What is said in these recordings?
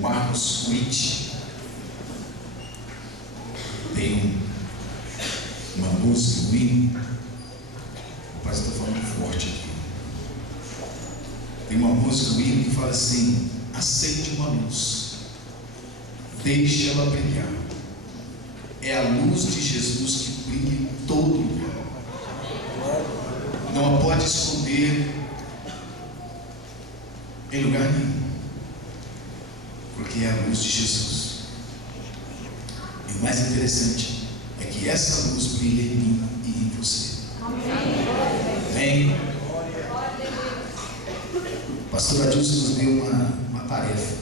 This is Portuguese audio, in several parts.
Marcos Witt tem uma música, o hino. O pai está falando forte aqui. Tem uma música, o hino, que fala assim: acende uma luz, deixa ela brilhar. É a luz de Jesus que brilha em todo lugar. Não a pode esconder em lugar nenhum, porque é a luz de Jesus. E o mais interessante é que essa luz brilha em mim e em você. Amém. O pastor Adilson nos deu uma tarefa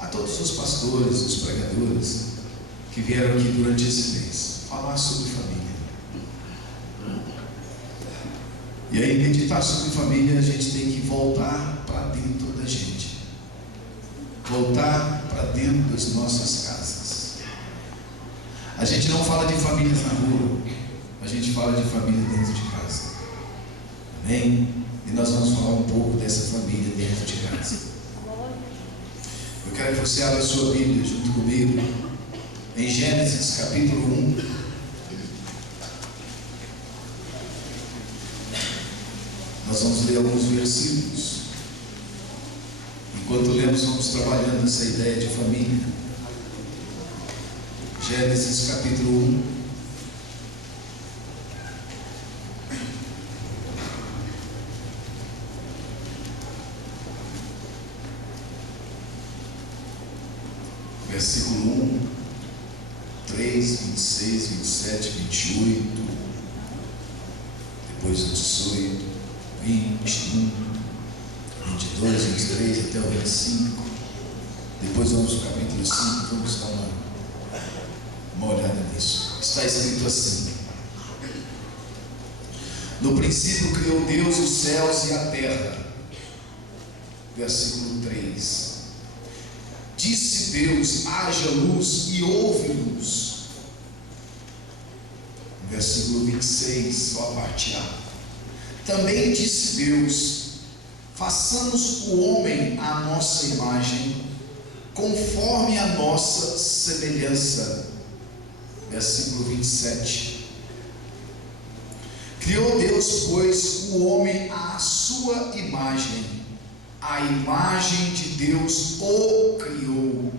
a todos os pastores, os pregadores que vieram aqui durante esse mês, falar sobre família. E aí, meditar sobre família, a gente tem que voltar para dentro da gente, voltar para dentro das nossas casas. A gente não fala de famílias na rua, a gente fala de família dentro de casa. Amém? E nós vamos falar um pouco dessa família dentro de casa. Eu quero que você abra a sua Bíblia junto comigo em Gênesis capítulo 1. Nós vamos ler alguns versículos. Enquanto lemos, vamos trabalhando essa ideia de família. Gênesis capítulo 1. Versículo 1, 3, 26, 27, 28, depois o 18, 21, 22, 23 até o 25. Depois vamos para o capítulo 5, vamos dar uma olhada nisso. Está escrito assim: no princípio criou Deus os céus e a terra. Versículo 3. Disse Deus: haja luz, e houve luz. Versículo 26, só a parte A. Também disse Deus: façamos o homem à nossa imagem, conforme a nossa semelhança. Versículo 27. Criou Deus, pois, o homem à sua imagem. A imagem de Deus o criou,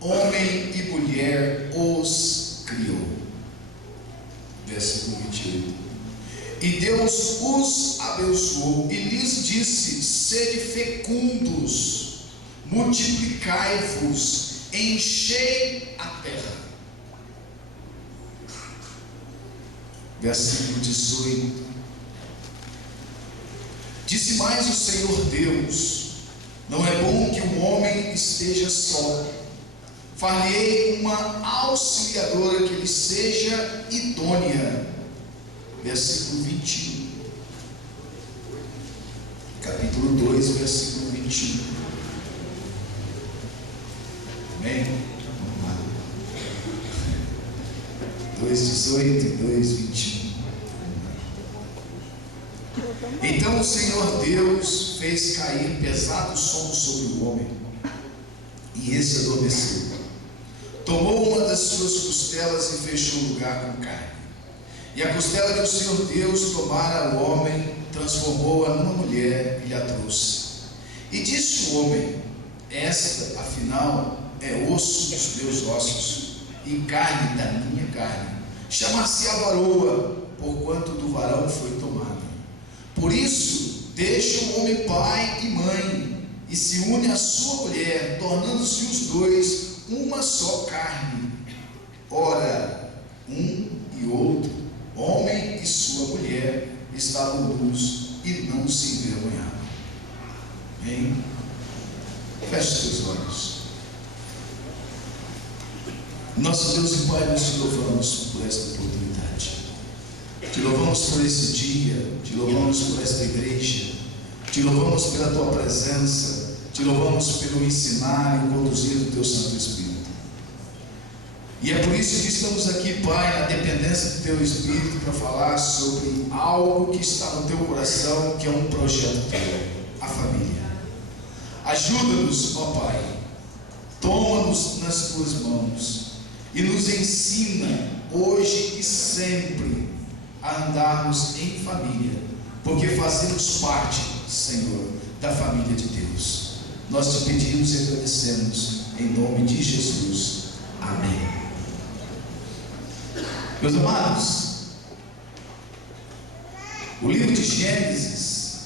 homem e mulher os criou. Versículo 28. E Deus os abençoou e lhes disse: sede fecundos, multiplicai-vos, enchei a terra. Versículo 18. Disse mais o Senhor Deus: não é bom que o homem esteja só. Far-lhe-ei uma auxiliadora que lhe seja idônea. Versículo 21. Capítulo 2, versículo 21. Amém? Vamos lá. 2:18 e 2:21. Então o Senhor Deus fez cair pesado sono sobre o homem, e esse adormeceu. Tomou uma das suas costelas e fechou o lugar com carne. E a costela que o Senhor Deus tomara ao homem, transformou-a numa mulher e a trouxe. E disse o homem: esta, afinal, é osso dos meus ossos e carne da minha carne. Chamar-se-á varoa, porquanto do varão foi tomada. Por isso, deixa o homem pai e mãe, e se une à sua mulher, tornando-se os dois uma só carne. Ora, um e outro, homem e sua mulher, estavam nus e não se envergonharam. Amém? Feche seus olhos. Nosso Deus e Pai, nós te louvamos por esta oportunidade. Te louvamos por esse dia, te louvamos por esta igreja, te louvamos pela tua presença, te louvamos pelo ensinar e conduzir do teu Santo Espírito. E é por isso que estamos aqui, Pai, na dependência do teu Espírito, para falar sobre algo que está no teu coração, que é um projeto teu, a família. Ajuda-nos, ó Pai, Toma-nos nas tuas mãos e nos ensina hoje e sempre a andarmos em família, porque fazemos parte, Senhor, da família de Deus. Nós te pedimos e agradecemos em nome de Jesus. Amém. Meus amados, o livro de Gênesis,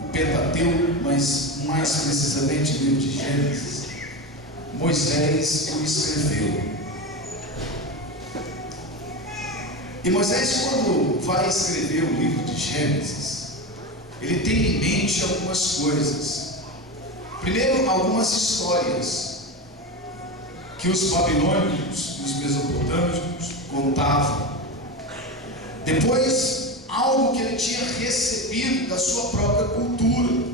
o Pentateuco, mas mais precisamente o livro de Gênesis, Moisés o escreveu. E Moisés, quando vai escrever o livro de Gênesis, ele tem em mente algumas coisas. Primeiro, algumas histórias que os babilônicos e os mesopotâmicos contavam. Depois, algo que ele tinha recebido da sua própria cultura.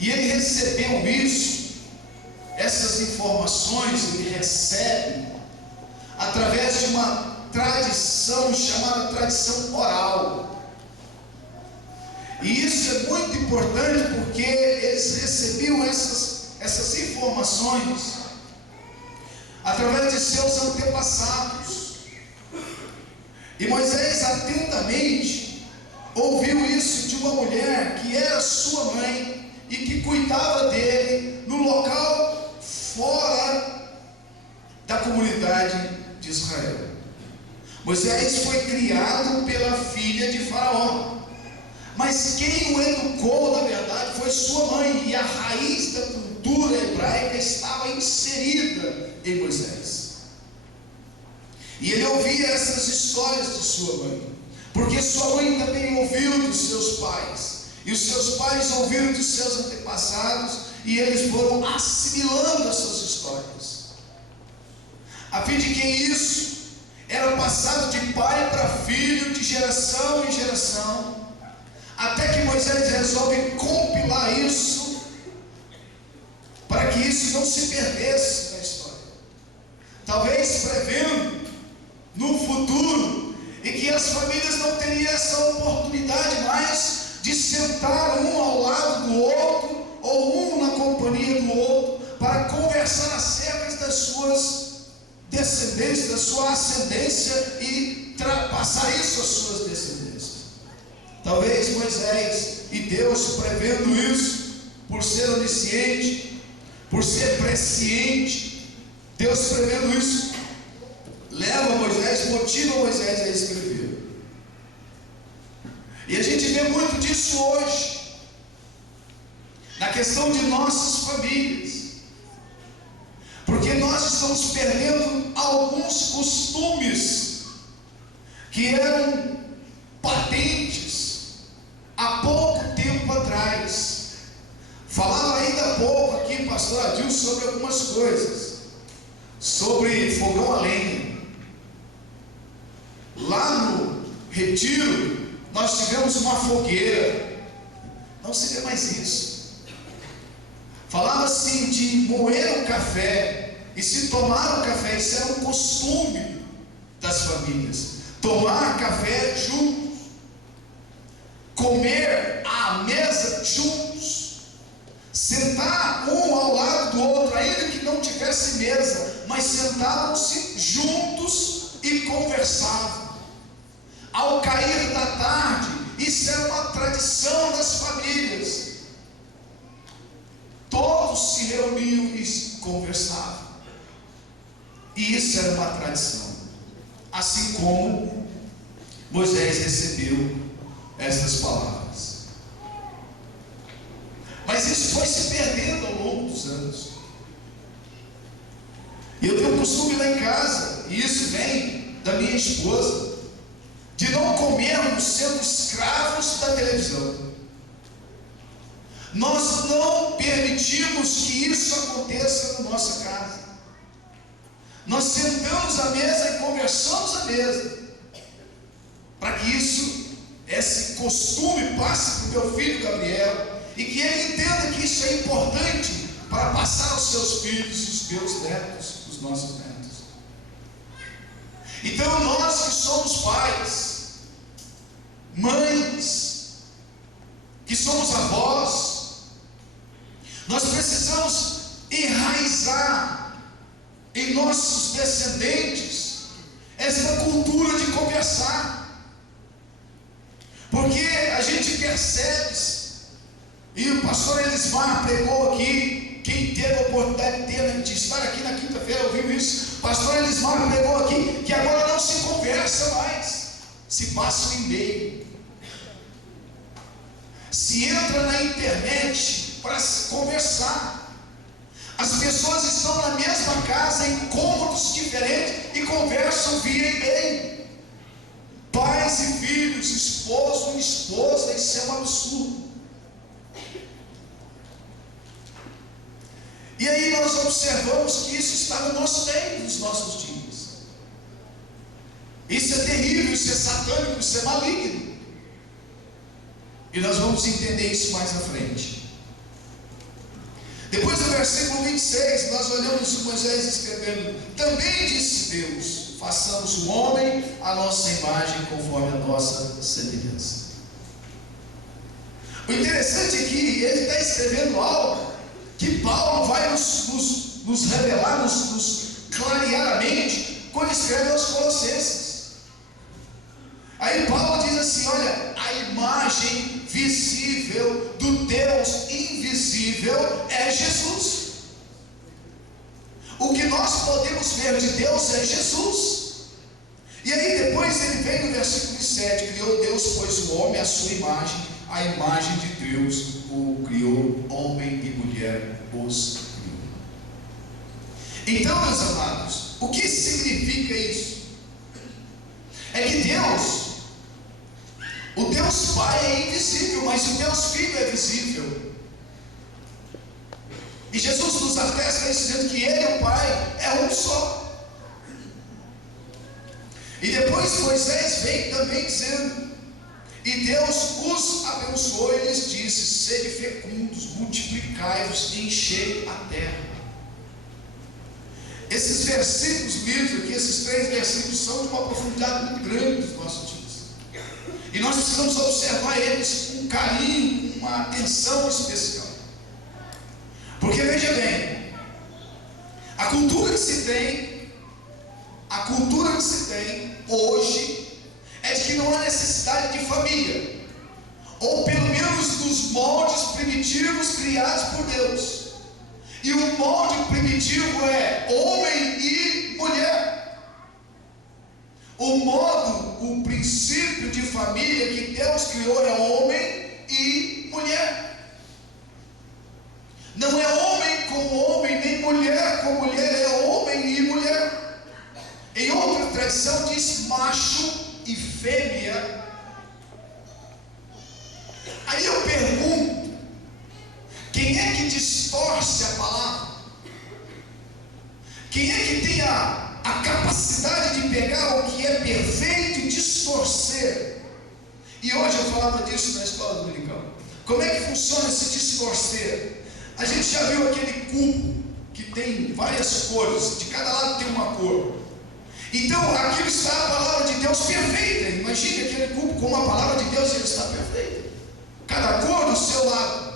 E ele recebeu isso, essas informações ele recebe através de uma tradição chamada tradição oral. E isso é muito importante porque eles recebiam essas informações através de seus antepassados. E Moisés atentamente ouviu isso de uma mulher que era sua mãe e que cuidava dele no local fora da comunidade de Israel. Moisés foi criado pela filha de Faraó, mas quem o educou, na verdade, foi sua mãe, e a raiz da cultura hebraica estava inserida em Moisés. E ele ouvia essas histórias de sua mãe, porque sua mãe também ouviu dos seus pais, e os seus pais ouviram dos seus antepassados, e eles foram assimilando essas histórias, a fim de que isso era passado de pai para filho, de geração em geração, até que Moisés resolve compilar isso, para que isso não se perdesse na história, talvez prevendo no futuro, e que as famílias não teriam essa oportunidade mais de sentar um ao lado do outro, ou um na companhia do outro, para conversar acerca das suas descendências, da sua ascendência, e passar isso às suas descendências. Talvez Moisés e Deus, prevendo isso, por ser onisciente, por ser presciente, Deus prevendo isso, leva Moisés, motiva Moisés a escrever. E a gente vê muito disso hoje, na questão de nossas famílias, porque nós estamos perdendo alguns costumes que eram patentes há pouco tempo atrás. Falava ainda há pouco aqui, pastor Adilson, sobre algumas coisas, sobre fogão a lenha. Lá no retiro nós tivemos uma fogueira, não se vê mais isso. Falava assim de moer o café e se tomar o café, isso era um costume das famílias, tomar café juntos, comer à mesa juntos, sentar um ao lado do outro, ainda que não tivesse mesa, mas sentavam-se juntos e conversavam. Ao cair da tarde, isso era uma tradição das famílias, todos se reuniam e conversavam, e isso era uma tradição, assim como Moisés recebeu estas palavras. Mas isso foi se perdendo ao longo dos anos. E eu tenho um costume lá em casa, e isso vem da minha esposa, de não comermos sendo escravos da televisão. Nós não permitimos que isso aconteça na nossa casa. Nós sentamos à mesa e conversamos à mesa, para que esse costume passe para o meu filho Gabriel, e que ele entenda que isso é importante para passar aos seus filhos, os meus netos, os nossos netos. Então nós que somos pais, mães, que somos avós, nós precisamos enraizar em nossos descendentes essa cultura de conversar, porque a gente percebe, e o pastor Elismar pregou aqui, quem teve a oportunidade de estar aqui na quinta-feira ouviu isso, o pastor Elismar pregou aqui, que agora não se conversa mais, se passa um e-mail, se entra na internet para se conversar. As pessoas estão na mesma casa, em cômodos diferentes, e conversam via e-mail. Pais e filhos, esposo e esposa, isso é um absurdo. E aí nós observamos que isso está no nosso meio, nos nossos dias. Isso é terrível, isso é satânico, isso é maligno. E nós vamos entender isso mais à frente. Depois do versículo 26, nós olhamos Moisés escrevendo: também disse Deus, façamos o homem à nossa imagem, conforme a nossa semelhança. O interessante é que ele está escrevendo algo que Paulo vai nos revelar, nos clarear a mente, quando escreve aos Colossenses. Aí Paulo diz assim: olha, a imagem visível do Deus invisível é Jesus. O que nós podemos ver de Deus é Jesus. E aí depois ele vem no versículo 7, criou Deus, pois o homem à sua imagem, a imagem de Deus o criou, homem e mulher os criou. Então, meus amados, o que significa isso? É que Deus, o Deus Pai é invisível, mas o Deus Filho é visível. E Jesus nos atesta isso, dizendo que Ele e o Pai é um só. E depois Moisés vem também dizendo: e Deus os abençoou e lhes disse: sede fecundos, multiplicai-vos e enchei a terra. Esses versículos bíblicos aqui, esses 3 versículos, são de uma profundidade muito grande nos nossos dias. E nós precisamos observar eles com carinho, com uma atenção especial. Porque veja bem, a cultura que se tem hoje é de que não há necessidade de família, ou pelo menos nos moldes primitivos criados por Deus. E o molde primitivo é homem e mulher. O princípio de família que Deus criou é homem e mulher. Não é homem com homem, nem mulher com mulher, é homem e mulher. Em outra tradição diz macho e fêmea. Aí eu pergunto: quem é que distorce a palavra? Quem é que tem a capacidade de pegar o que é perfeito e distorcer? E hoje eu falava disso na escola dominical. Como é que funciona esse distorcer? A gente já viu aquele cubo que tem várias cores, de cada lado tem uma cor. Então aquilo está a palavra de Deus perfeita. Imagine aquele cubo com a palavra de Deus, ele está perfeito, cada cor do seu lado.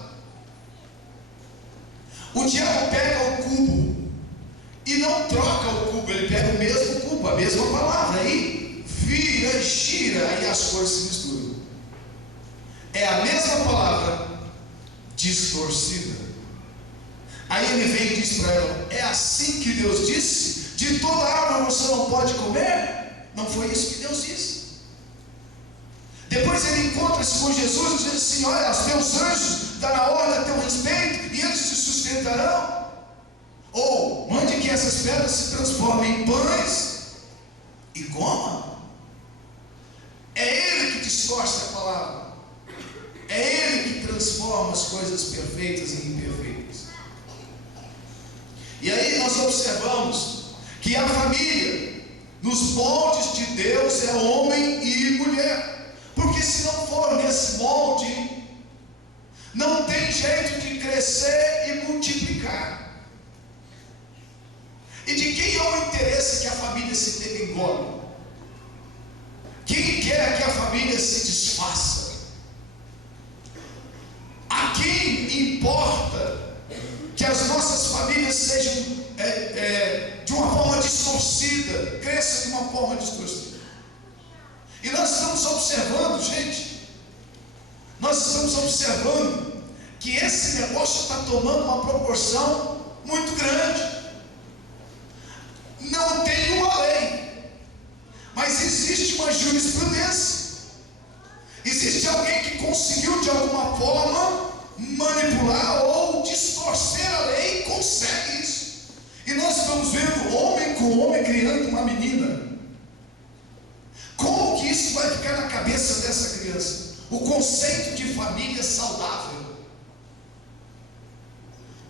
O diabo pega o cubo e não troca o cubo, ele pega o mesmo cubo, a mesma palavra, aí vira, gira, aí as cores se misturam. É a mesma palavra distorcida. Aí ele vem e diz para ela: é assim que Deus disse? De toda árvore você não pode comer? Não foi isso que Deus disse. Depois ele encontra-se com Jesus e diz assim: olha, os teus anjos darão ordem a teu respeito e eles te sustentarão. Ou mande que essas pedras se transformem em pães e coma. É Ele que distorce a palavra. É Ele que transforma as coisas perfeitas em imperfeitas. E aí nós observamos que a família, nos moldes de Deus, é homem e mulher. Porque se não for nesse molde, não tem jeito de crescer e multiplicar. E de quem é o interesse que a família se degringole? Quem quer que a família se desfaça? A quem importa que as nossas famílias famílias sejam de uma forma distorcida, cresçam de uma forma distorcida. E nós estamos observando, gente, que esse negócio está tomando uma proporção muito grande. Não tem uma lei, mas existe uma jurisprudência. Existe alguém que conseguiu de alguma forma manipular ou distorcer a lei e consegue isso. E nós estamos vendo homem com homem criando uma menina. Como que isso vai ficar na cabeça dessa criança? O conceito de família saudável.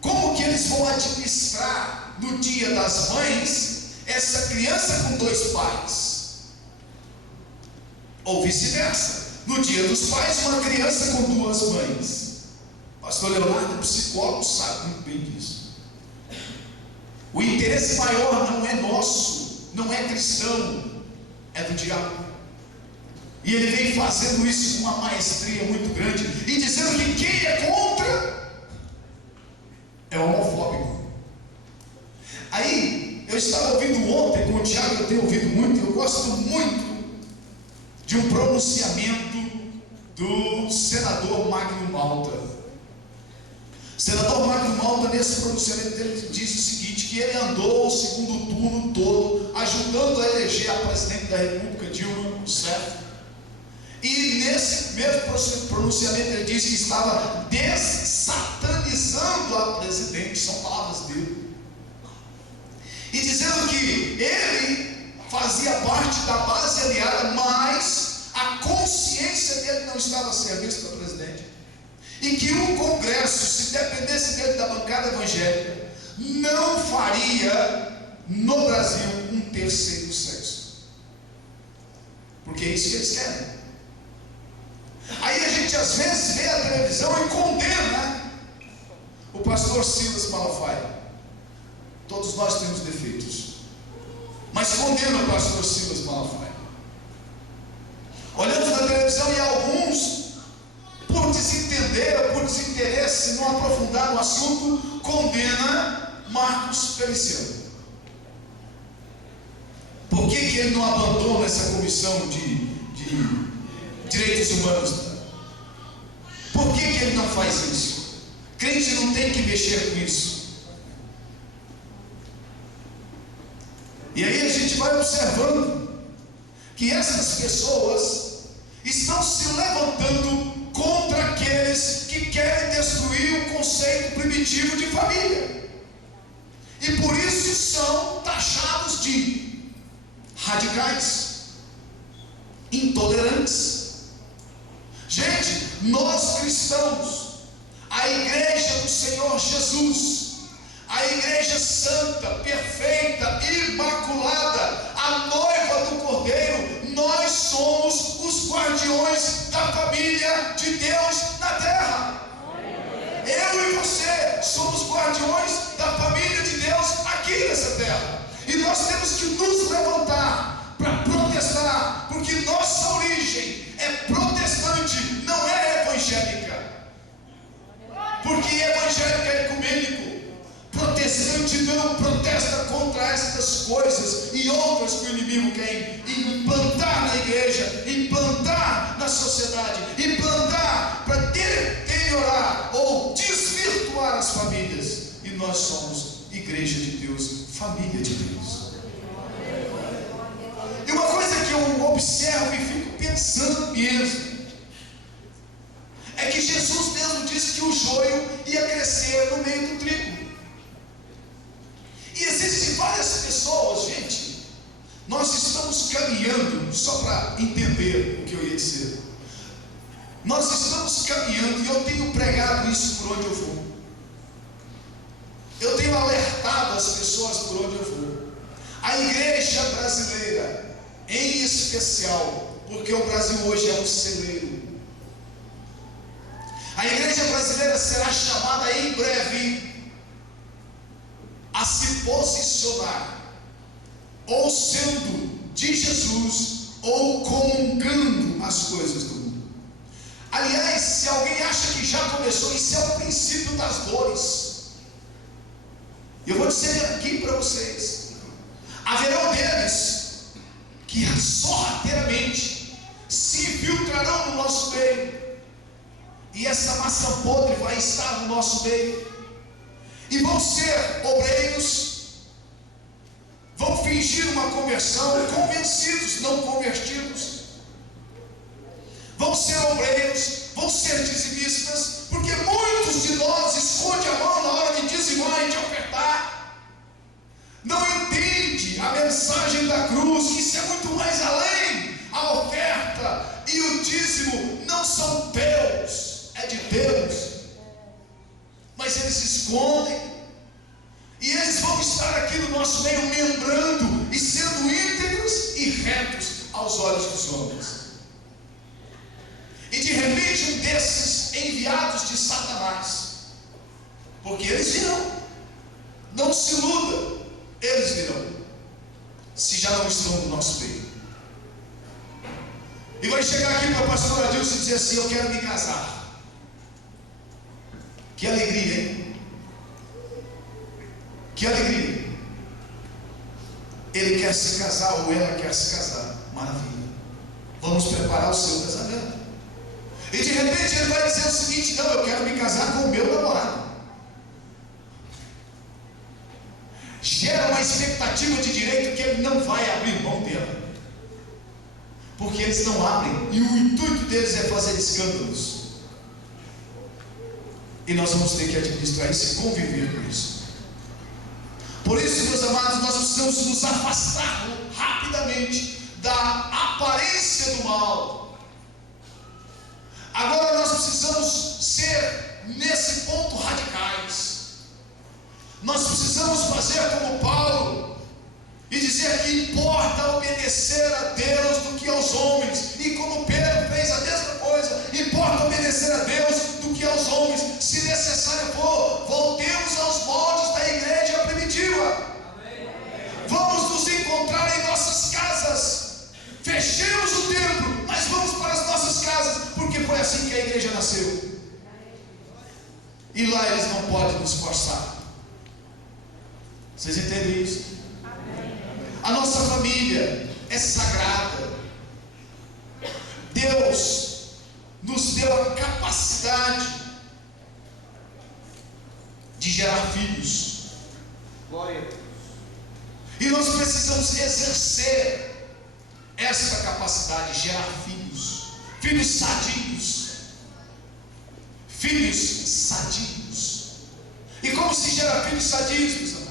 Como que eles vão administrar no dia das mães essa criança com 2 pais? Ou vice-versa. No dia dos pais, uma criança com 2 mães. Pastor Leonardo, psicólogo, sabe muito bem disso. O interesse maior não é nosso, não é cristão, é do diabo. E ele vem fazendo isso com uma maestria muito grande e dizendo que quem é contra é homofóbico. Aí, eu estava ouvindo ontem com o Tiago, eu tenho ouvido muito, eu gosto muito de um pronunciamento do senador Magno Malta. O senador Magno Malta, nesse pronunciamento dele, diz o seguinte: que ele andou o segundo turno todo ajudando a eleger a presidente da República, Dilma Rousseff. E nesse mesmo pronunciamento ele diz que estava dessatanizando a presidente, são palavras dele, e dizendo que ele fazia parte da base aliada, mas a consciência dele não estava a serviço da presidente, e que o Congresso, se dependesse dele da bancada evangélica, não faria no Brasil um terceiro sexo, porque é isso que eles querem. Aí a gente às vezes vê a televisão e condena o pastor Silas Malafaia. Todos nós temos defeitos, mas condena o pastor Silas Malafaia. Olhamos na televisão e alguns, por desentender, por desinteresse, não aprofundar no assunto, condena Marcos Feliciano. Por que ele não abandona essa comissão de direitos humanos? Por que ele não faz isso? Crente não tem que mexer com isso. E aí a gente vai observando que essas pessoas estão se levantando contra aqueles que querem destruir o conceito primitivo de família, e por isso são taxados de radicais, intolerantes. Gente, nós cristãos, a igreja do Senhor Jesus, a igreja santa, perfeita, imaculada, a noiva do Cordeiro, nós somos os guardiões da família de Deus na terra. Eu e você somos guardiões da família de Deus aqui nessa terra, e nós temos que nos levantar para protestar, porque nossa origem é protestante, não é evangélica. Porque evangélico é ecumênico. Protestante não protesta contra estas coisas e outras que o inimigo quer implantar na igreja, implantar na sociedade, implantar para deteriorar ou desvirtuar as famílias. E nós somos igreja de Deus, família de Deus. E uma coisa que eu observo e fico pensando mesmo, é que Jesus mesmo disse que o joio ia crescer no meio do trigo. E existem várias pessoas, gente, nós estamos caminhando, só para entender o que eu ia dizer, nós estamos caminhando, e eu tenho pregado isso por onde eu vou, eu tenho alertado as pessoas por onde eu vou, a igreja brasileira, em especial, porque o Brasil hoje é um celeiro, a igreja brasileira será chamada em breve a se posicionar, ou sendo de Jesus, ou comungando as coisas do mundo. Aliás, se alguém acha que já começou, isso é o princípio das dores. Eu vou dizer aqui para vocês: haverão deles que sorrateiramente se infiltrarão no nosso meio, e essa maçã podre vai estar no nosso meio, e vão ser obreiros, vão fingir uma conversão, convencidos, não convertidos, vão ser obreiros, vão ser dizimistas, porque muitos de nós escondem a mão na hora de dizimar e de ofertar, não entende a mensagem da cruz, que isso é muito mais além. A oferta e o dízimo não são teus, é de Deus, mas eles se escondem, e eles vão estar aqui no nosso meio membrando e sendo íntegros e retos aos olhos dos homens. E de repente um desses enviados de Satanás, porque eles virão, não se iluda, eles virão, se já não estão no nosso meio, e vai chegar aqui para a pastora Dilson e dizer assim: eu quero me casar. Que alegria, hein? Que alegria. Ele quer se casar ou ela quer se casar, maravilha, vamos preparar o seu casamento. E de repente ele vai dizer o seguinte: não, eu quero me casar com o meu namorado. Gera uma expectativa de direito que ele não vai abrir mão dela, porque eles não abrem, e o intuito deles é fazer escândalos. E nós vamos ter que administrar isso e conviver com isso. Por isso, meus amados, nós precisamos nos afastar rapidamente da aparência do mal. Agora nós precisamos ser, nesse ponto, radicais. Nós precisamos fazer como Paulo e dizer que importa obedecer a Deus do que aos homens, e como Pedro fez a mesma coisa, importa obedecer a Deus do que aos homens. Se necessário for, voltemos aos moldes da igreja primitiva. Vamos nos encontrar em nossas casas, fechemos o templo, mas vamos para as nossas casas, porque foi assim que a igreja nasceu, e lá eles não podem nos forçar. Vocês entendem isso? A nossa família é sagrada. Deus nos deu a capacidade de gerar filhos. Glória a Deus. E nós precisamos exercer essa capacidade de gerar filhos. Filhos sadios. Filhos sadios. E como se gera filhos sadios, meus amados?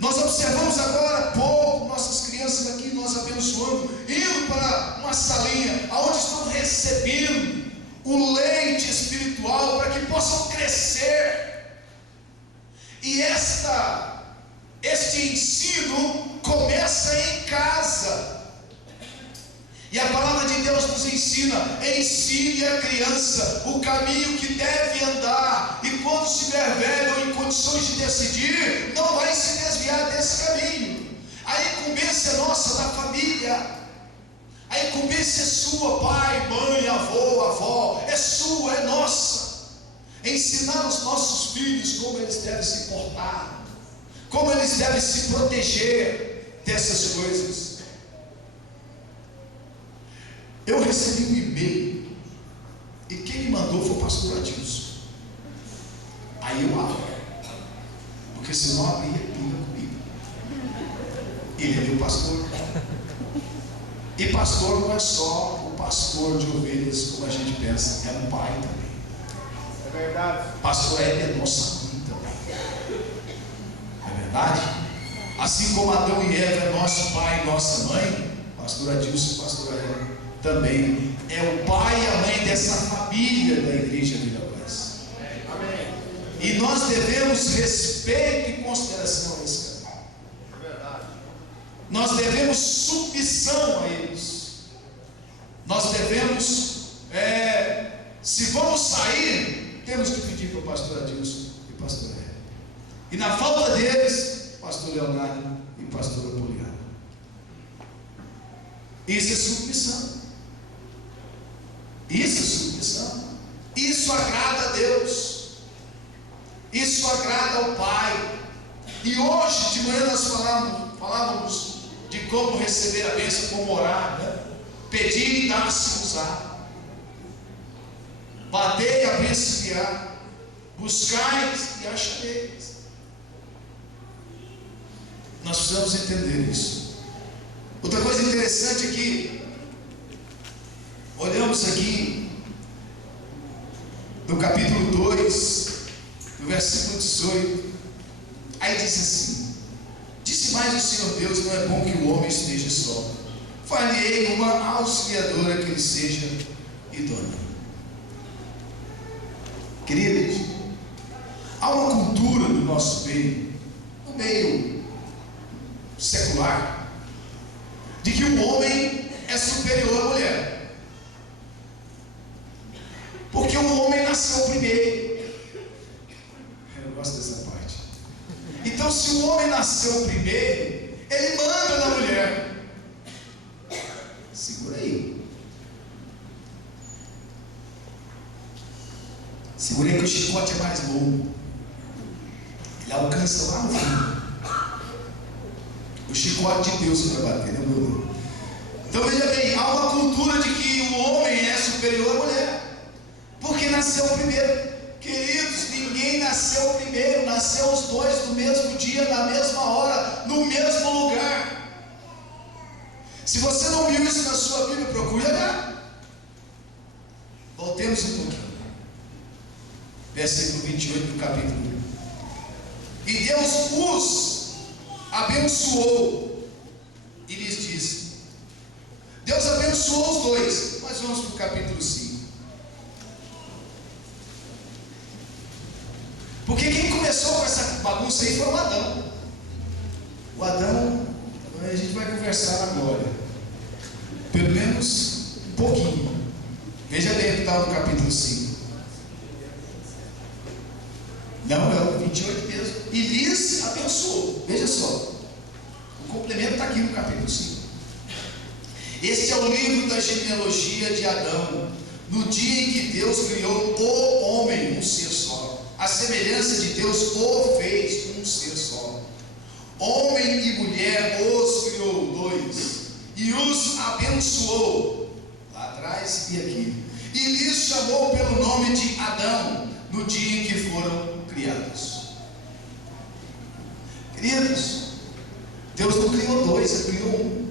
Nós observamos agora há pouco nossas crianças aqui, nós abençoando, indo para uma salinha onde estão recebendo o leite espiritual para que possam crescer. E este ensino começa em casa. E a palavra de Deus nos ensina: ensine a criança o caminho que deve andar, e quando estiver velho ou em condições de decidir, não vai se desviar desse caminho. A incumbência nossa da família, a incumbência é sua, pai, mãe, avô, avó, é sua, é nossa. Ensinar os nossos filhos como eles devem se portar, como eles devem se proteger dessas coisas. Eu recebi um e-mail, e quem me mandou foi o pastor Adilson. Aí eu abro, porque se não abrir, ele briga comigo. Ele é meu pastor. E pastor não é só o pastor de ovelhas como a gente pensa, é um pai também. É verdade. Pastor é nossa mãe também. É verdade? Assim como Adão e Eva é nosso pai e nossa mãe, pastor Adilson e pastor Eva também é o pai e a mãe dessa família da igreja Vila Luz. Amém. E nós devemos respeito e consideração a esse casal. É verdade. Nós devemos submissão a eles. Nós devemos, se vamos sair, temos que pedir para o pastor Adilson e pastor Eva. E na falta deles, pastor Leonardo e pastor Apoliano. Isso é submissão. Isso é submissão. Isso agrada a Deus. Isso agrada ao Pai. E hoje de manhã nós falávamos de como receber a bênção, como orar, né? Pedir e dar-se-vos-á. Batei e abrir-se-vos-á. Buscai e achareis. Nós precisamos entender isso. Outra coisa interessante é que olhamos aqui no capítulo 2, no versículo 18, aí diz assim: disse mais o Senhor Deus: não é bom que o homem esteja só, far-lhe-ei uma auxiliadora que lhe seja idônea. Queridos, há uma cultura no nosso meio, no meio secular, de que o homem é superior à mulher, porque o homem nasceu primeiro. Eu gosto dessa parte. Então, se o homem nasceu primeiro, ele manda na mulher. Segura aí. Segura aí que o chicote é mais bom. Ele alcança lá no fim. O chicote de Deus vai bater, né, meu? Então veja bem, há uma cultura de que o homem é superior à mulher, porque nasceu primeiro. Queridos, ninguém nasceu primeiro, nasceu os dois no mesmo dia, na mesma hora, no mesmo lugar. Se você não viu isso na sua Bíblia, procure olhar. Voltemos um pouquinho. Versículo 28 do capítulo 1. E Deus os abençoou e lhes disse. Deus abençoou os dois. Mas vamos para o capítulo 5. Porque quem começou com essa bagunça aí foi o Adão. O Adão, a gente vai conversar agora, pelo menos um pouquinho. Veja bem o que está no capítulo 5. Não, é o 28 mesmo. E lhes abençoou. Veja só. O complemento está aqui no capítulo 5. Este é o livro da genealogia de Adão, no dia em que Deus criou o homem, um ser só. A semelhança de Deus o fez, um ser só. Homem e mulher os criou, dois. E os abençoou, lá atrás e aqui. E lhes chamou pelo nome de Adão, no dia em que foram criados. Queridos, Deus não criou dois, Ele criou um.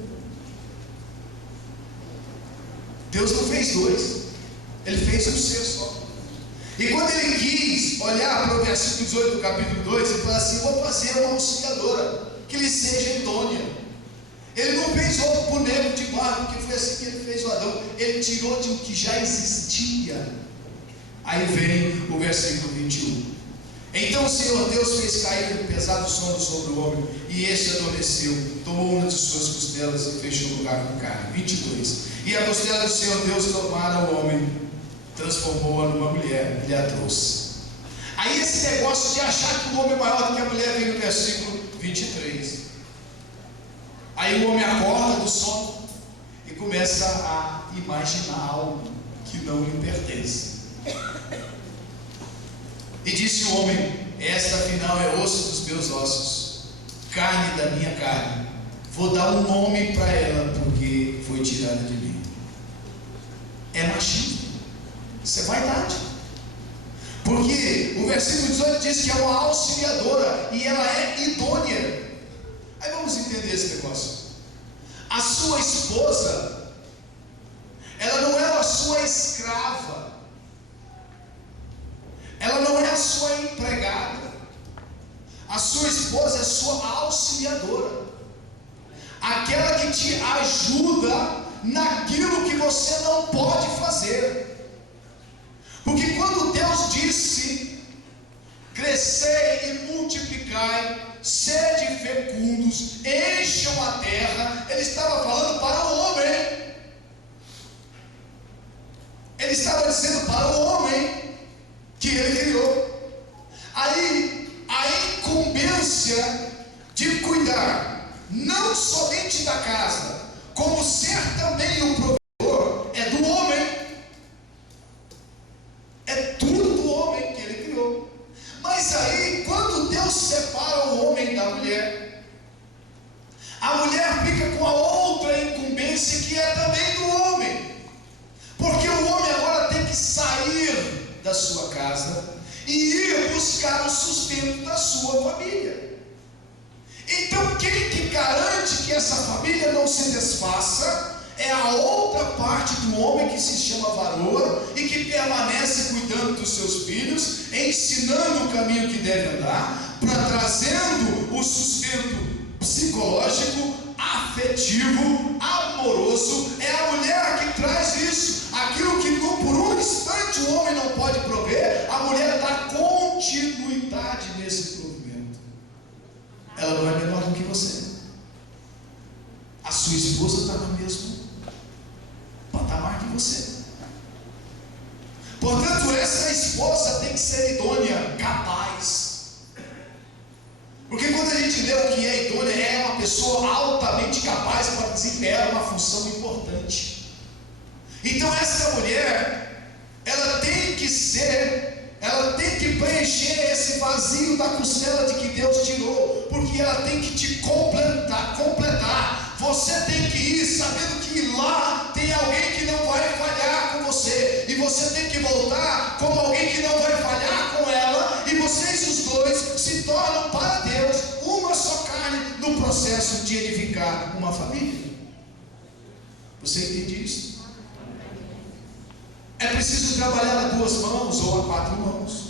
Deus não fez dois, Ele fez um ser só. E quando Ele quis olhar para o versículo 18 do capítulo 2, Ele falou assim: vou fazer uma auxiliadora que lhe seja idônea. Ele não fez outro boneco de barro, porque foi assim que Ele fez o Adão. Ele tirou de um que já existia. Aí vem o versículo 21. Então o Senhor Deus fez cair um pesado sono sobre o homem, e este adormeceu, tomou uma de suas costelas e fechou o lugar com carne. 22. E a costela do Senhor Deus tomara o homem, transformou-a numa mulher e lhe a trouxe. Aí esse negócio de achar que o homem é maior do que a mulher vem no versículo 23. Aí o homem acorda do sono e começa a imaginar algo que não lhe pertence. E disse o homem: esta afinal é osso dos meus ossos, carne da minha carne. Vou dar um nome para ela, porque foi tirada de mim. É machismo. Isso é vaidade. Porque o versículo 18 diz que é uma auxiliadora e ela é idônea. Aí vamos entender esse negócio. A sua esposa, ela não é a sua escrava. Ela não é a sua empregada. A sua esposa é a sua auxiliadora. Aquela que te ajuda naquilo que você não pode fazer. Porque quando Deus disse: crescei e multiplicai, sede fecundos, encham a terra, Ele estava falando para o homem. Ele estava dizendo para o homem que Ele criou. Aí a incumbência de cuidar não somente da casa, como ser também o provedor, é do homem. É tudo do homem que Ele criou. Mas aí, quando Deus separa o homem da que essa família não se desfaça é a outra parte do homem que se chama varoa e que permanece cuidando dos seus filhos, ensinando o caminho que deve andar, trazendo o sustento psicológico, afetivo, amoroso. É a mulher que traz isso. Aquilo que por um instante o homem não pode prover, a mulher dá continuidade nesse provimento. Ela não é menor do que você. A sua esposa está no mesmo patamar que você. Portanto, essa esposa tem que ser idônea, capaz. Porque quando a gente lê o que é idônea, é uma pessoa altamente capaz para desempenhar uma função importante. Então essa mulher, ela tem que preencher esse vazio da costela de que Deus tirou, porque ela tem que te completar. Você tem que ir sabendo que lá tem alguém que não vai falhar com você, e você tem que voltar como alguém que não vai falhar com ela, e vocês os dois se tornam para Deus uma só carne no processo de edificar uma família. Você entende isso? É preciso trabalhar a 2 mãos ou a 4 mãos,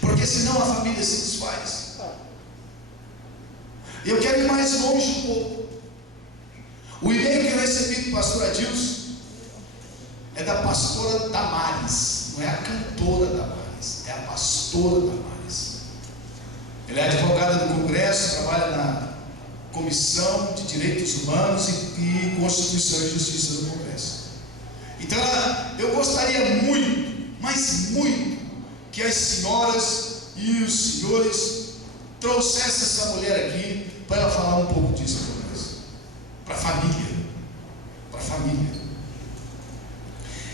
porque senão a família se desfaz. Eu quero ir mais longe um pouco. O e-mail que eu recebi do pastor Adilson é da pastora Damares, não é a cantora Damares, é a pastora Damares. Ela é advogada do Congresso, trabalha na Comissão de Direitos Humanos e Constituição e Justiça do Congresso. Então eu gostaria muito, mas muito, que as senhoras e os senhores trouxessem essa mulher aqui para ela falar um pouco disso para nós, para a família.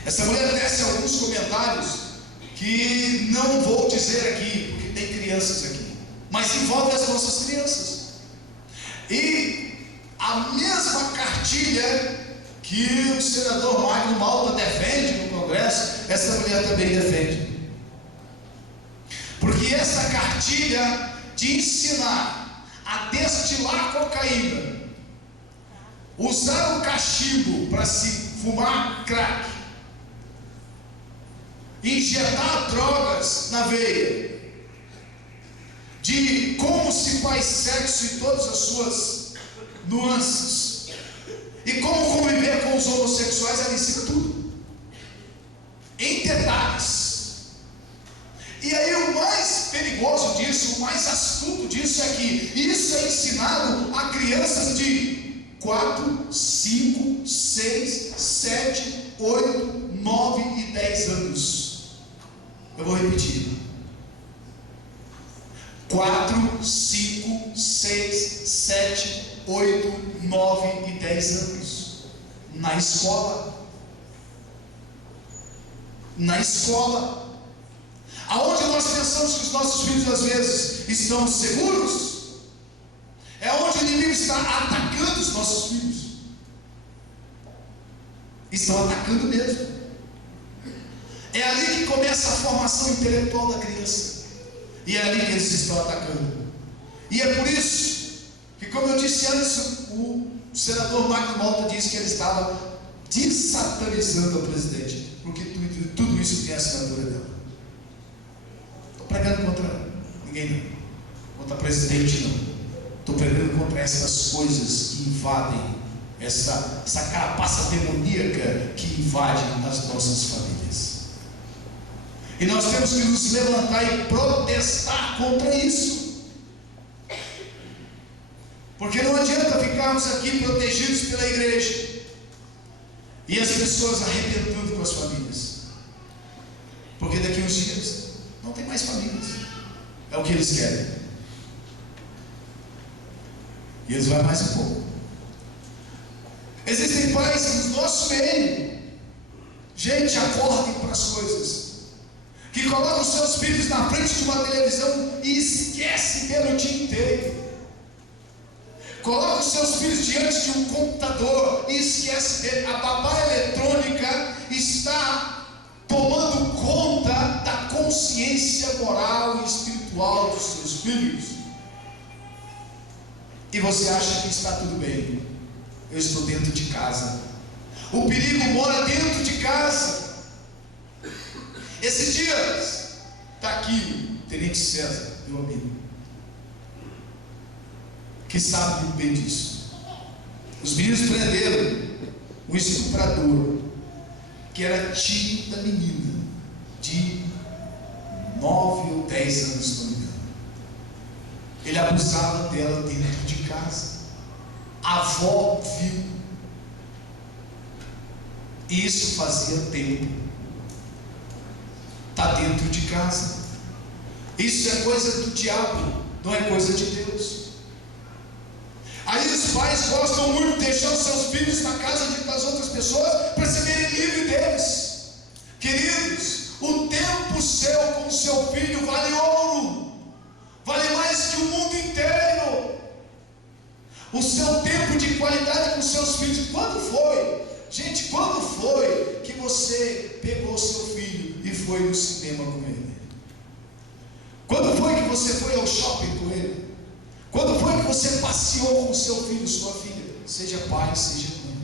Essa mulher tece alguns comentários que não vou dizer aqui, porque tem crianças aqui, mas envolve as nossas crianças. E a mesma cartilha que o senador Magno Malta defende no Congresso, essa mulher também defende. Porque essa cartilha de ensinar a destilar cocaína, usar o cachimbo para se fumar crack, injetar drogas na veia, de como se faz sexo em todas as suas nuances, e como conviver com os homossexuais, ela ensina tudo, em detalhes. E aí o mais perigoso disso, o mais astuto disso é que isso é ensinado a crianças de 4, 5, 6, 7, 8, 9 e 10 anos. Eu vou repetir: 4, 5, 6, 7, 8, 9 e 10 anos. Na escola. Aonde nós pensamos que os nossos filhos às vezes estão seguros, é onde o inimigo está atacando os nossos filhos. Estão atacando mesmo. É ali que começa a formação intelectual da criança, e é ali que eles estão atacando. E é por isso que, como eu disse antes, o senador Magno Malta disse que ele estava desatanizando a presidente, porque tudo isso tem a assinatura dela. Estou pregando contra ninguém não, contra a presidente não, estou pregando contra essas coisas que invadem, essa carapaça demoníaca que invade as nossas famílias. E nós temos que nos levantar e protestar contra isso, porque não adianta ficarmos aqui protegidos pela igreja e as pessoas arrebentando com as famílias, porque daqui a uns dias não tem mais famílias. É o que eles querem. E eles vão mais um pouco. Existem pais no nosso meio, gente, acordem para as coisas, que colocam seus filhos na frente de uma televisão e esquecem dele o dia inteiro. Colocam seus filhos diante de um computador e esquecem dele. A babá eletrônica está tomando conta da consciência moral e espiritual dos seus filhos. e você acha que está tudo bem. Eu estou dentro de casa. O perigo mora dentro de casa. Esses dias, está aqui o Tenente César, meu amigo, que sabe muito bem disso. Os meninos prenderam um estuprador, que era tio da menina, de 9 ou 10 anos, se não me engano. Ele abusava dela dentro de casa. A avó viu. E isso fazia tempo. Está dentro de casa. Isso é coisa do diabo, não é coisa de Deus. Aí os pais gostam muito de deixar os seus filhos na casa das outras pessoas para se verem livres deles. Queridos, o tempo seu com o seu filho vale ouro, vale mais que o mundo inteiro. O seu tempo de qualidade com seus filhos, quando foi? Gente, quando foi que você pegou seu filho e foi no cinema com ele? Quando foi que você foi ao shopping com ele? Quando foi que você passeou com seu filho, sua filha? Seja pai, seja mãe.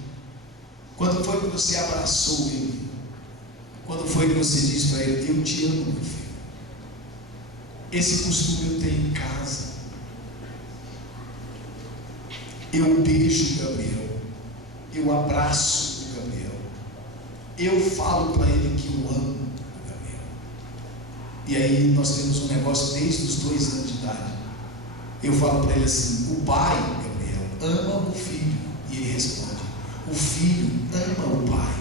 Quando foi que você abraçou ele? Quando foi que você disse para ele: eu te amo, meu filho? Esse costume eu tenho em casa. Eu beijo o Gabriel, eu abraço o Gabriel, eu falo para ele que eu amo o Gabriel. E aí nós temos um negócio desde os 2 anos de idade. Eu falo para ele assim: o pai, Gabriel, ama o filho. E ele responde: o filho ama o pai.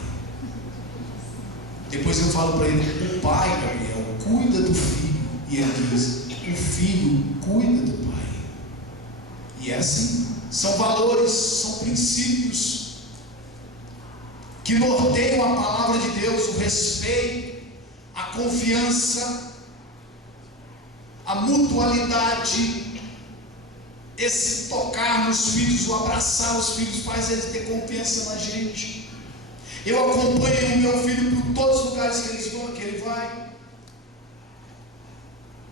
Depois eu falo para ele: o pai, Gabriel, cuida do filho. E ele diz: o filho cuida do pai. E é assim. São valores, são princípios que norteiam a palavra de Deus: o respeito, a confiança, a mutualidade. Esse tocar nos filhos, o abraçar os filhos, faz eles ter confiança na gente. Eu acompanho o meu filho por todos os lugares que ele vai.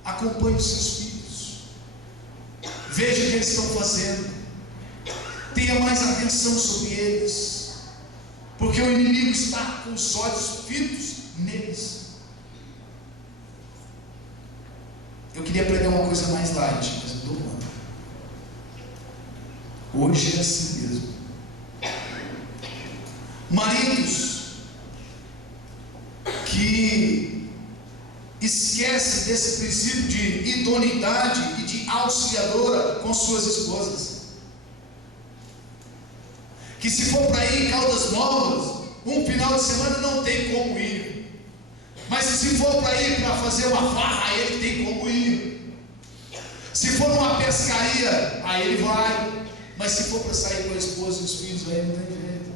Acompanhe os seus filhos, veja o que eles estão fazendo, tenha mais atenção sobre eles, porque o inimigo está com os olhos fitos neles. Eu queria pregar uma coisa mais light, mas eu estou falando. Hoje é assim mesmo. Maridos que esquecem desse princípio de idoneidade e de auxiliadora com suas esposas, que se for para ir em Caldas Novas, um final de semana não tem como ir, mas se for para ir para fazer uma farra, ele tem como ir. Se for numa pescaria, aí ele vai. Mas se for para sair com a esposa e os filhos, aí não tem jeito.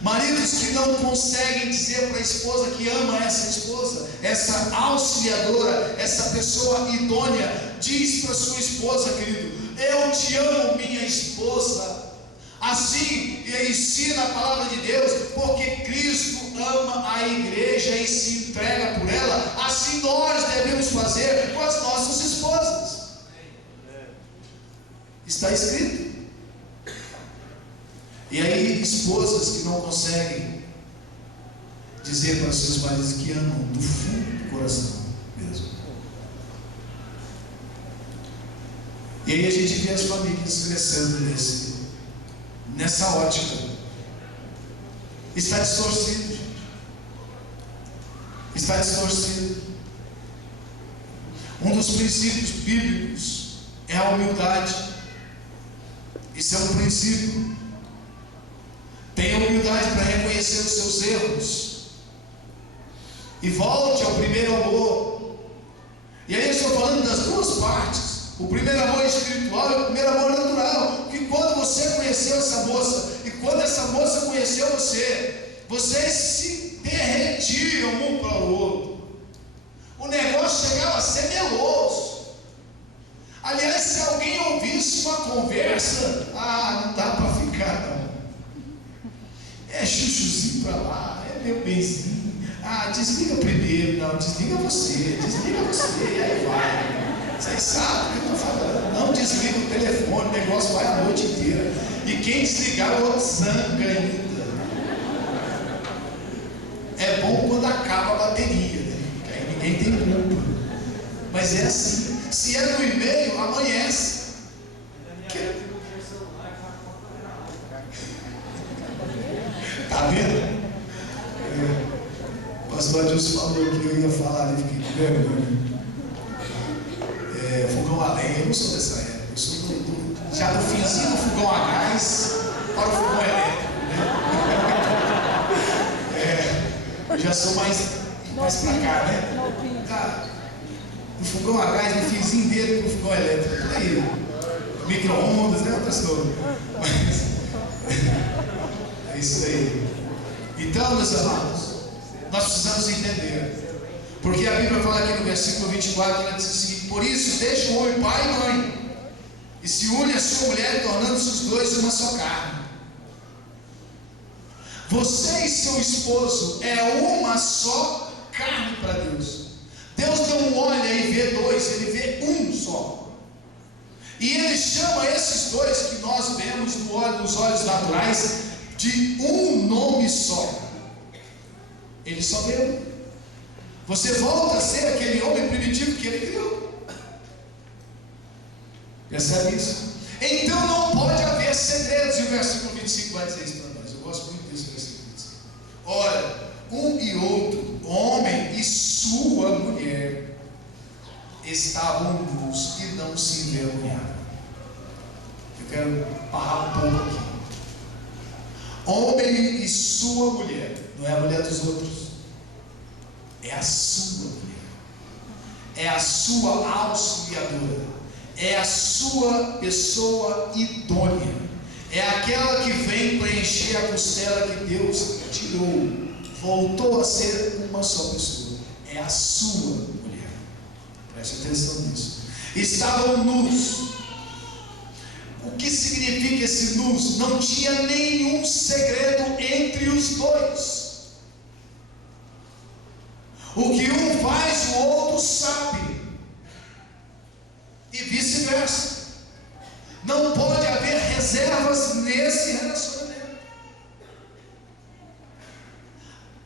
Maridos que não conseguem dizer para a esposa que ama essa esposa, essa auxiliadora, essa pessoa idônea, diz para sua esposa: querido, eu te amo, minha esposa. Assim ensina a palavra de Deus, porque Cristo ama a igreja e se entrega por ela. Assim nós devemos fazer com as nossas esposas. Está escrito. E aí, esposas que não conseguem dizer para seus maridos que amam do fundo do coração mesmo. E aí a gente vê as famílias crescendo nessa ótica. Está distorcido, gente. Está distorcido. Um dos princípios bíblicos é a humildade. Isso é um princípio. Tenha humildade para reconhecer os seus erros e volte ao primeiro amor. E aí eu estou falando das duas partes: o primeiro amor espiritual e o primeiro amor natural. Porque quando você conheceu essa moça e quando essa moça conheceu você, vocês se derretiam um para o outro. O negócio chegava a ser meloso. Aliás, se alguém ouvisse uma conversa, não dá para ficar não. É chuchuzinho para lá, é meu benzinho. Desliga primeiro, não, desliga você, e aí vai. Isso aí Vocês sabem o que eu estou falando. Não desliga o telefone, o negócio vai a noite inteira. E quem desligar, o outro zanga ainda. É bom quando acaba a bateria, né? Porque aí ninguém tem culpa. Mas é assim. Se é no e-mail, amanhece. Tá vendo? O pastor Adilson falou que eu ia falar ali, fiquei com vergonha. Fogão a lenha, eu não sou dessa época. Eu sou já do finzinho do fogão a gás para o fogão elétrico. Né? Eu já sou mais pra cá, né? Cara, do fogão a gás, no finzinho dele para o fogão elétrico. Aí, micro-ondas, né? Outras coisas. Mas é isso aí. Então, meus amados, nós precisamos entender. Porque a Bíblia fala aqui no versículo 24, ela diz assim: por isso, deixa o homem pai e mãe, e se une a sua mulher, tornando-se os dois uma só carne. Você e seu esposo é uma só carne para Deus. Deus não olha e vê dois, Ele vê um só. E Ele chama esses dois que nós vemos nos olhos naturais de um nome só. Ele só vê um. Você volta a ser aquele homem primitivo que Ele criou. Percebe isso? Então não pode haver segredos. E o versículo 25 vai dizer isso para nós. Eu gosto muito desse versículo 25. Ora, um e outro, homem e sua mulher, estavam nus e não se envergonhavam. Eu quero parar um pouco aqui. Homem e sua mulher, não é a mulher dos outros, é a sua mulher, é a sua auxiliadora, é a sua pessoa idônea, é aquela que vem preencher a costela que Deus tirou, voltou a ser uma só pessoa, é a sua mulher. Preste atenção nisso. Estavam nus. O que significa esse nus? Não tinha nenhum segredo entre os dois. O que um faz, o outro sabe. E vice-versa. Não pode haver reservas nesse relacionamento.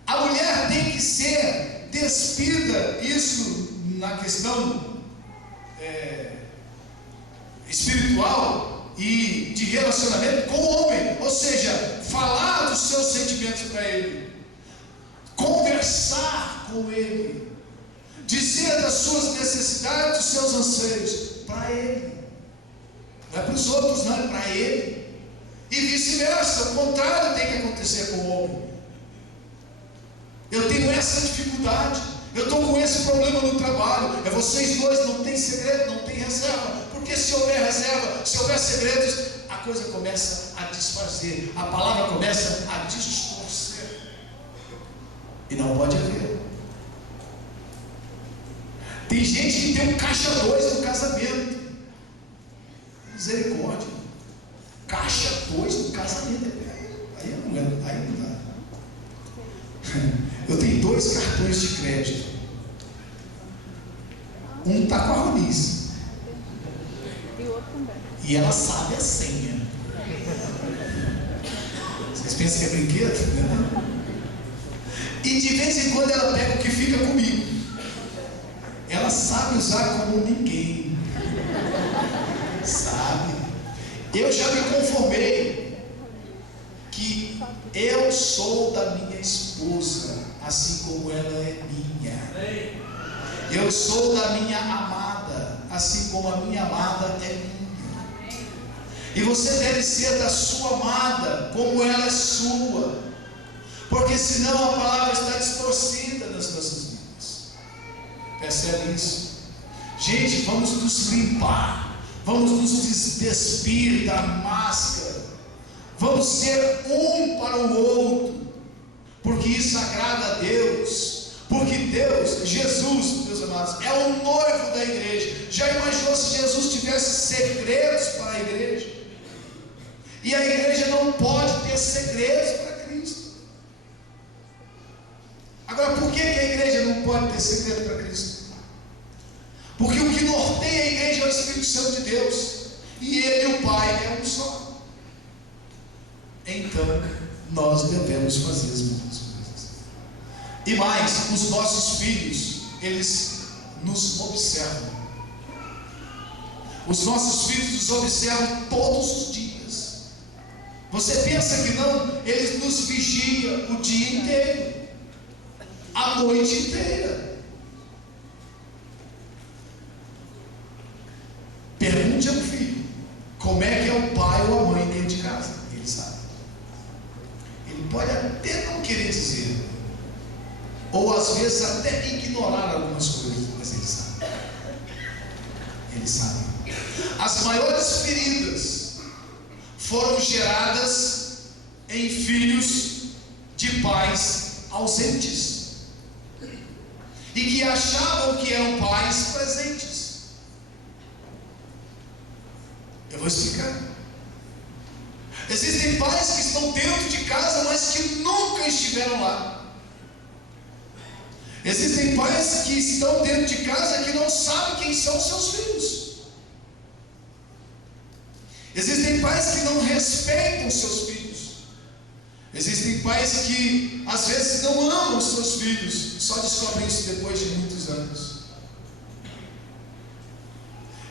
A mulher tem que ser despida, isso na questão espiritual e de relacionamento com o homem, ou seja, falar dos seus sentimentos para ele, conversar com ele, dizer das suas necessidades, dos seus anseios para ele, não é para os outros, não, é para ele, e vice-versa. O contrário tem que acontecer com o homem. Eu tenho essa dificuldade, eu estou com esse problema no trabalho, é vocês dois, não tem segredo, não tem reserva. Porque se houver reserva, se houver segredos, a coisa começa a desfazer, a palavra começa a distorcer. E não pode haver. Tem gente que tem um caixa 2 no casamento. Misericórdia. Caixa 2 no casamento. Aí não dá. Eu tenho 2 cartões de crédito. Um está com a Ronice. E ela sabe a senha. Vocês pensam que é brinquedo? Não. E de vez em quando ela pega o que fica comigo. Ela sabe usar como ninguém. Sabe? Eu já me conformei que eu sou da minha esposa, assim como ela é minha. Eu sou da minha amada, assim como a minha amada é minha. E você deve ser da sua amada, como ela é sua, porque senão a palavra está distorcida nas nossas vidas. Percebe isso? Gente, vamos nos limpar, vamos nos despir da máscara, vamos ser um para o outro, porque isso agrada a Deus. Porque Deus, Jesus, meus amados, é o noivo da igreja. Já imaginou se Jesus tivesse segredos para a igreja? E a igreja não pode ter segredos para Cristo. Agora, por que a igreja não pode ter segredo para Cristo? Porque o que norteia a igreja Espírito Santo de Deus, e Ele e o Pai é um só. Então nós devemos fazer as mesmas coisas. E mais, os nossos filhos, eles nos observam. Os nossos filhos nos observam todos os dias. Você pensa que não? Eles nos vigiam o dia inteiro, a noite inteira. Pergunte ao filho como é que é o pai ou a mãe dentro de casa. Ele sabe. Ele pode até não querer dizer, ou às vezes até ignorar algumas coisas, mas ele sabe. Ele sabe. As maiores feridas foram geradas em filhos de pais ausentes e que achavam que eram pais presentes. Eu vou explicar. Existem pais que estão dentro de casa, mas que nunca estiveram lá. Existem pais que estão dentro de casa que não sabem quem são os seus filhos. Existem pais que não respeitam os seus filhos. Existem pais que às vezes não amam os seus filhos, só descobrem isso depois de muitos anos.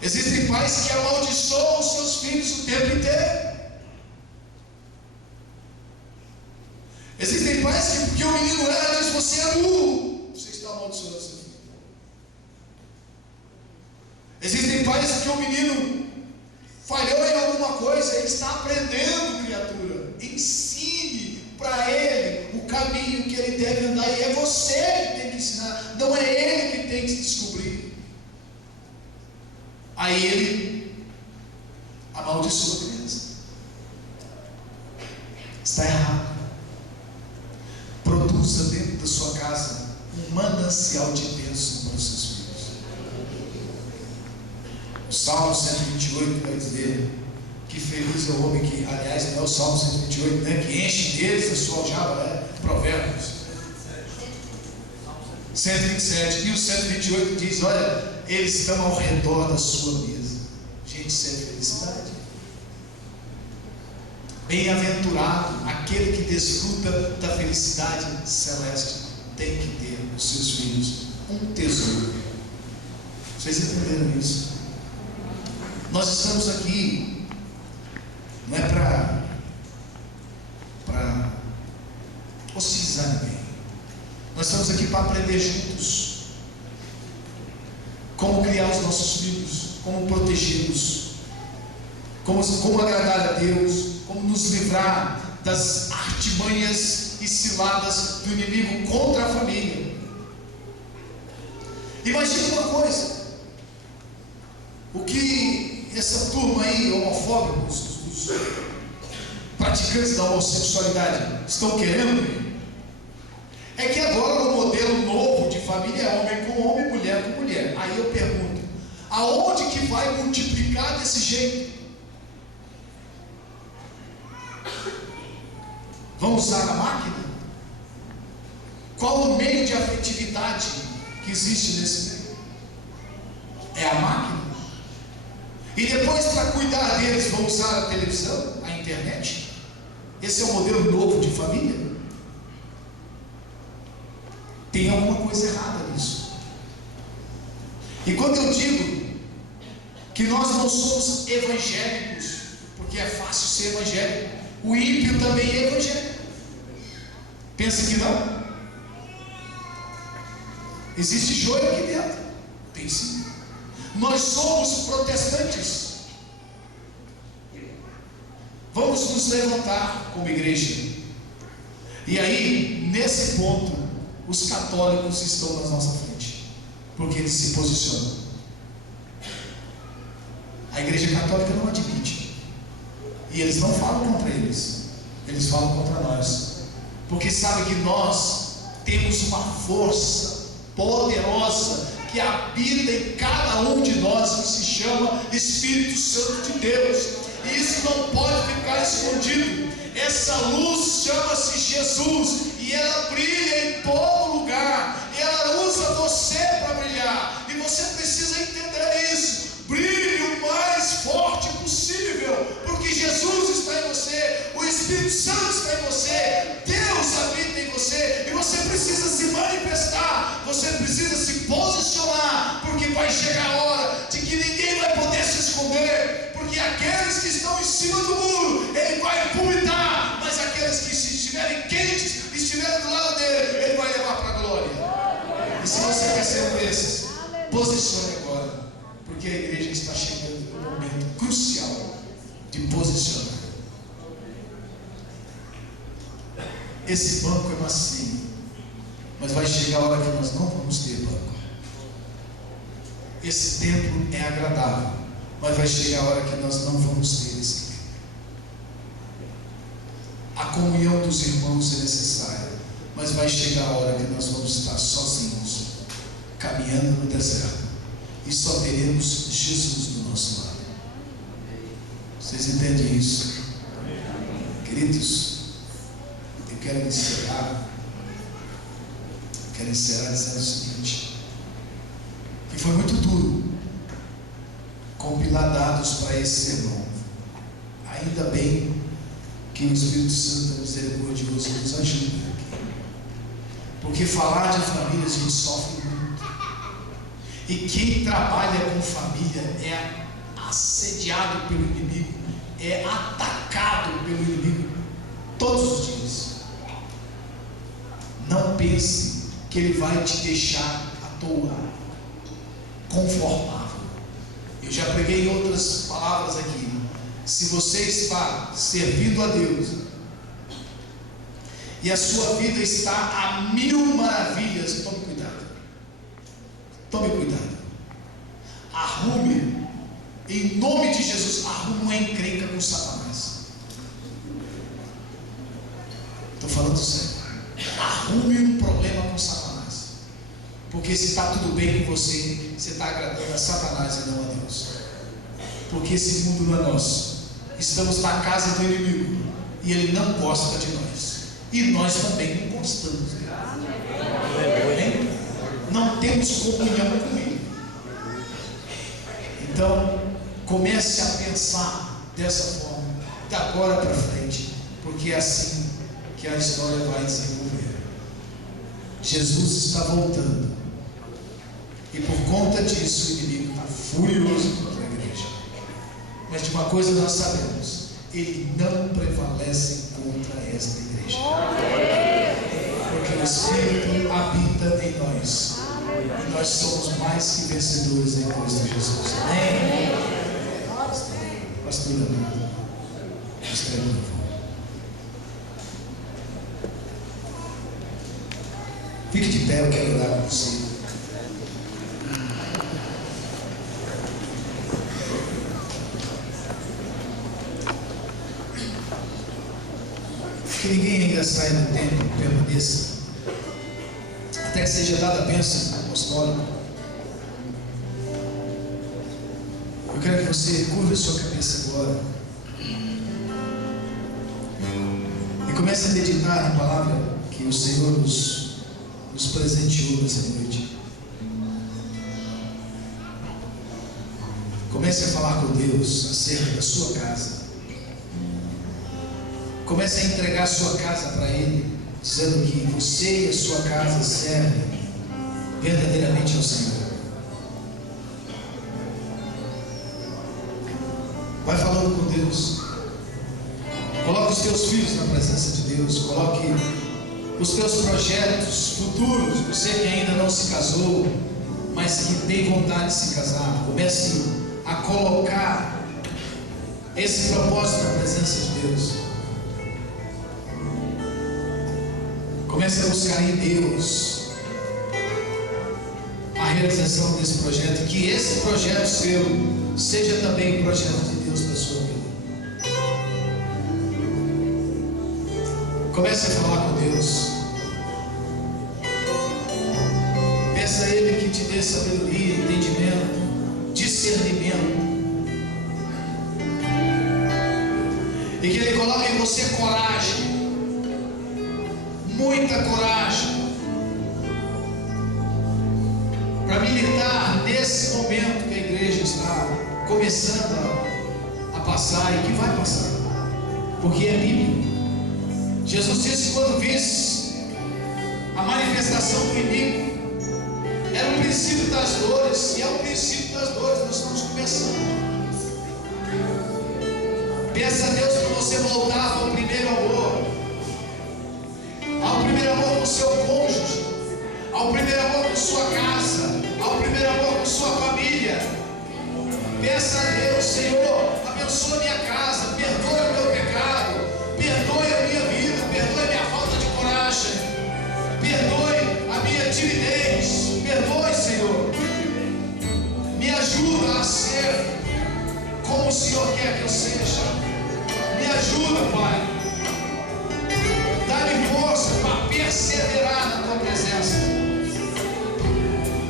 Existem pais que amaldiçoam os seus filhos o tempo inteiro. Existem pais que, porque o menino era, diz: você é burro, você está amaldiçoando seu filho. Existem pais que o menino falhou em alguma coisa, ele está aprendendo, criatura. Ensine para ele o caminho que ele deve andar, e é você que tem que ensinar, não é ele que tem que se descobrir. Aí ele amaldiçoa a criança. Está errado. Produza dentro da sua casa um manancial de bênção para os seus filhos. O Salmo 128 vai dizer que feliz é o homem que, aliás, não é o Salmo 128, né, que enche deles a sua aljava, é Provérbios 127. E o 128 diz: olha, eles estão ao redor da sua mesa. Gente, isso é felicidade. Bem-aventurado aquele que desfruta da felicidade celeste. Tem que ter os seus filhos um tesouro. Vocês entenderam isso? Nós estamos aqui, não é para hostilizar ninguém. Nós estamos aqui para aprender juntos como criar os nossos filhos, como protegê-los, como agradar a Deus, como nos livrar das artimanhas e ciladas do inimigo contra a família. Imagine uma coisa: o que essa turma aí, homofóbicos, os praticantes da homossexualidade, estão querendo é que agora o modelo novo de família é homem com homem, mulher com mulher. Aí eu pergunto: aonde que vai multiplicar desse jeito? Vão usar a máquina? Qual o meio de afetividade que existe nesse meio? É a máquina? E depois, para cuidar deles, vão usar a televisão, a internet? Esse é o modelo novo de família? Tem alguma coisa errada nisso. E quando eu digo que nós não somos evangélicos, porque é fácil ser evangélico, o ímpio também é evangélico. Pensa que não? Existe joio aqui dentro? Tem sim. Nós somos protestantes. Vamos nos levantar como igreja. E aí, nesse ponto, os católicos estão na nossa frente, porque eles se posicionam. A igreja católica não admite, e eles não falam contra eles, eles falam contra nós, porque sabem que nós temos uma força poderosa que habita em cada um de nós, que se chama Espírito Santo de Deus, e isso não pode ficar escondido. Essa luz chama-se Jesus, e ela brilha em todo lugar, e ela usa você para brilhar, e você precisa entender isso. Brilhe o Espírito Santo está em você, Deus habita em você, e você precisa se manifestar, você precisa se posicionar, porque vai chegar a hora de que ninguém vai poder se esconder, porque aqueles que estão em cima do muro, ele vai vomitar, mas aqueles que estiverem quentes, estiverem do lado dele, ele vai levar para a glória. E se você quer ser um desses, posicione agora, porque a igreja está chegando em um momento crucial de posicionar. Esse banco é macio, mas vai chegar a hora que nós não vamos ter banco. Esse templo é agradável, mas vai chegar a hora que nós não vamos ter esse templo. A comunhão dos irmãos é necessária, mas vai chegar a hora que nós vamos estar sozinhos, caminhando no deserto, e só teremos Jesus do nosso lado. Vocês entendem isso? Queridos, eu quero encerrar dizendo o seguinte, que foi muito duro compilar dados para esse sermão. Ainda bem que o Espírito Santo é misericordioso nos ajuda aqui, porque falar de família a gente sofre muito, e quem trabalha com família é assediado pelo inimigo, é atacado pelo inimigo todos os dias. Não pense que ele vai te deixar à toa, confortável. Eu já preguei outras palavras aqui. Se você está servindo a Deus e a sua vida está a 1000 maravilhas, tome cuidado. Tome cuidado. Arrume, em nome de Jesus, arrume uma encrenca com Satanás. Estou falando sério. Arrume um problema com Satanás, porque se está tudo bem com você, você está agradando a Satanás e não a Deus, porque esse mundo não é nosso, estamos na casa do inimigo, e ele não gosta de nós, e nós também não gostamos dele. Não temos comunhão com ele. Então comece a pensar dessa forma, de agora para frente, porque é assim que a história vai desenvolver. Jesus está voltando, e por conta disso o inimigo está furioso contra a igreja. Mas de uma coisa nós sabemos, ele não prevalece contra esta igreja, porque o Espírito habita em nós, e nós somos mais que vencedores em Cristo Jesus. Amém? Pastor amado, fique de pé, eu quero orar com você. Que ninguém ainda saia do templo, permaneça, até que seja dada a bênção apostólica. Eu quero que você curva a sua cabeça agora e comece a meditar na palavra que o Senhor nos presenteou nessa noite. Comece a falar com Deus acerca da sua casa. Comece a entregar a sua casa para Ele, dizendo que você e a sua casa servem verdadeiramente ao Senhor. Vai falando com Deus. Coloque os teus filhos na presença de Deus. Coloque os teus projetos futuros. Você que ainda não se casou, mas que tem vontade de se casar, comece a colocar esse propósito na presença de Deus. Comece a buscar em Deus a realização desse projeto, que esse projeto seu seja também o projeto de Deus para a sua vida. Comece a falar com Deus. Peça a Ele que te dê sabedoria, entendimento, discernimento, e que Ele coloque em você coragem, muita coragem, para militar nesse momento que a igreja está começando a passar e que vai passar, porque é bíblico. Jesus disse: quando visse a manifestação do inimigo, era o princípio das dores, e é o princípio das dores, nós estamos começando. Peça a Deus que você voltava ao primeiro amor com seu cônjuge, ao primeiro amor com sua casa, ao primeiro amor com sua família. Peça a Deus: Senhor, abençoa minha casa, perdoa o meu pecado, perdoe a minha vida, perdoe a minha falta de coragem, perdoe a minha timidez, perdoe, Senhor, me ajuda a ser como o Senhor quer que eu seja, me ajuda, Pai, dá-me força para perseverar na Tua presença,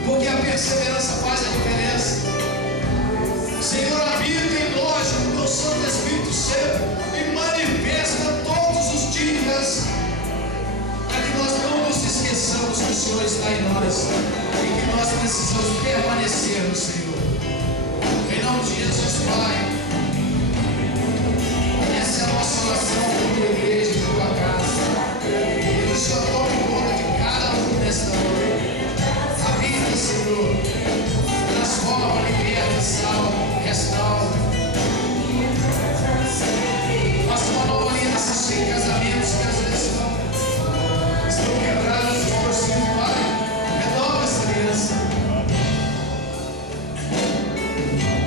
porque a perseverança faz a diferença. Senhor, habita em nós o Teu Santo Espírito Santo e manifesta todos os dias, para que nós não nos esqueçamos que o Senhor está em nós e que nós precisamos permanecer no Senhor. Em nome de Jesus, Pai, essa é a nossa oração por Tua igreja, por Tua casa. Que o Senhor tome conta de cada um nesta noite. Habita, Senhor, transforma, liberta, salva, restaura. Faça uma nova aliança em casamentos que às vezes estão quebrados por si, Pai. Renova essa aliança.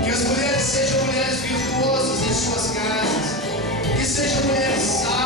Que as mulheres sejam mulheres virtuosas em suas casas, que sejam mulheres sábias,